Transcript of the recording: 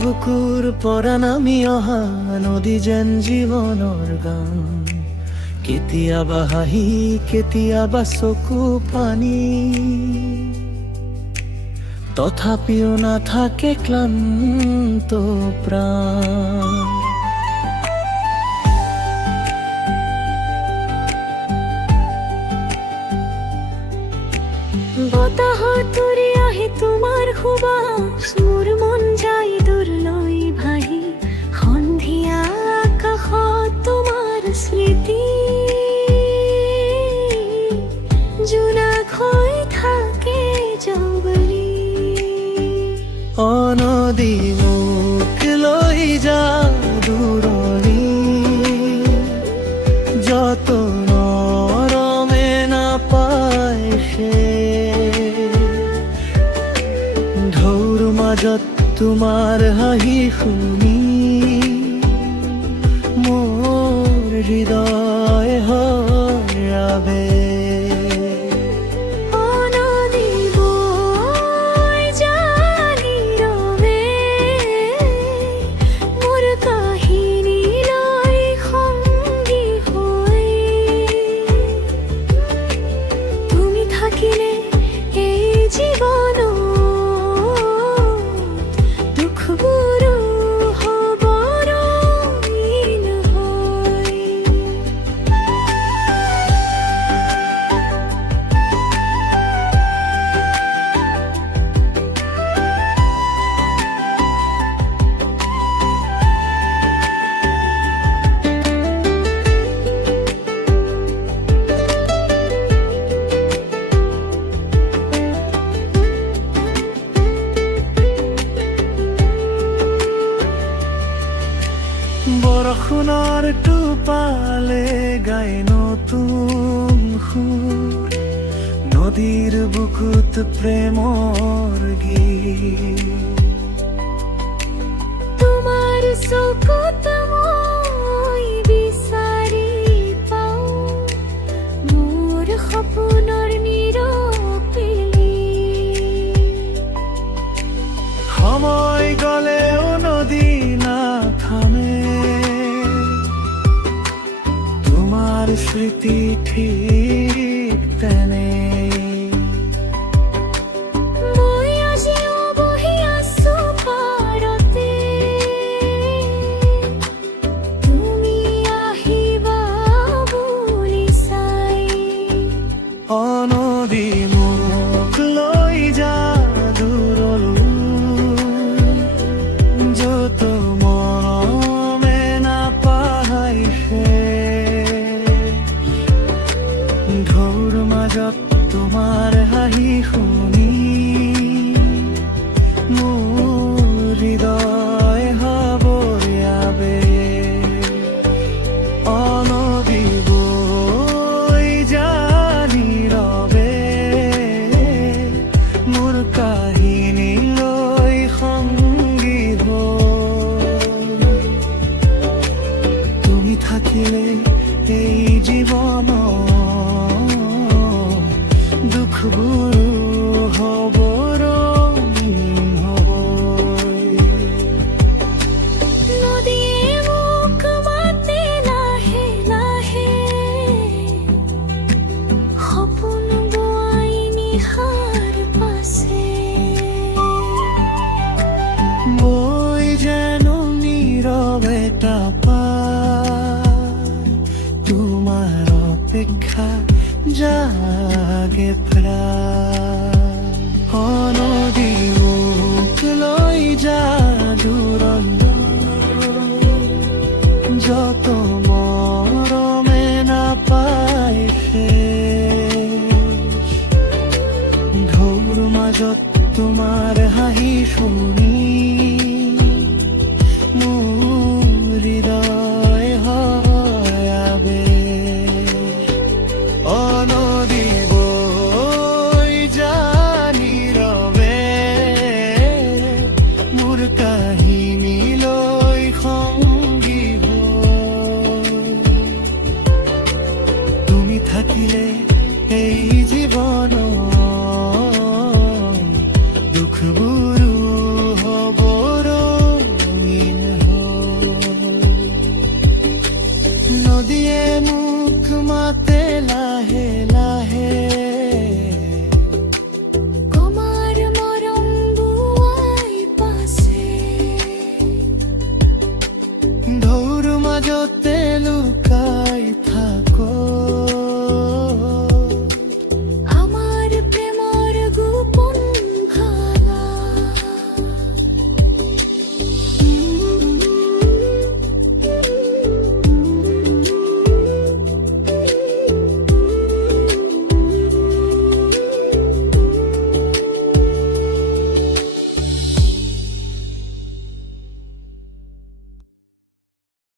বুকুৰ পৰা নামি অহা নদী যেন জীৱনৰ গান, কেতিয়াবা হাঁহি কেতিয়াবা চকু পানী, তথাপিও নাথাকে ক্লান্ত প্ৰাণ। বতাহত উৰি আহে তোমাৰ সুবাস, মোৰ মন যায় দূৰলৈ ভাহি, সন্ধিয়া আকাশত তোমাৰ স্মৃতি জোনাক হৈ থাকে জগলি। অ নদী মোক লৈ যা দূৰলৈ, যত মৰমে নাপায় ঢৌৰ মাজত তোমাৰ হাঁহি শুনি মোৰ হৃদয় হয় আবেগ। বৰষুণৰ টোপালে গাই নতুন সুৰ, নদীৰ বুকুত প্ৰেমৰ গীত। তোমাৰ চকুত মই বিচাৰি পাওঁ মোৰ সপোনৰ নিৰপিলি। সময় গলেও নদী নাথামে, তোমাৰ স্মৃতি ঠিক তেনে। মই আজিও বহি আছো পাৰতে, তুমি আহিবা বুলি চাই। অ নদী মোক লৈ যা দূৰলৈ, যত মৰমে নাপায় ঢৌৰ মাজত তোমাৰ হাঁহি শুনি মোৰ হৃদয় হ'ব আবেগ। অ নদী বৈ যা নীৰৱে, মোৰ কাহিনী লৈ সংগী হৈ। তুমি থাকিলে এই জীৱনত দুখবোৰ হ'ব ৰঙীন হৈ। নদীয়ে মোক মাতে লাহে লাহে, সপোন বোৱাই নিশাৰ পাছে। মই যেনো নীৰৱ এটা পাৰ, তোমাৰ অপেক্ষা জাগে প্ৰাণ। অ নদী মোক লৈ যা দূৰলৈ, যত মৰমে নাপায় ঢৌৰ মাজত তোমাৰ হাঁহি শুনি মোৰ হৃদয় হয় আবেগ। অ নদী বৈ যা নীৰৱে, মোৰ কাহিনী লৈ সংগী হৈ। তুমি থাকিলে এই জীৱনত দুখবোৰো হ'ব দিয়ে মুখ মাতে লাহে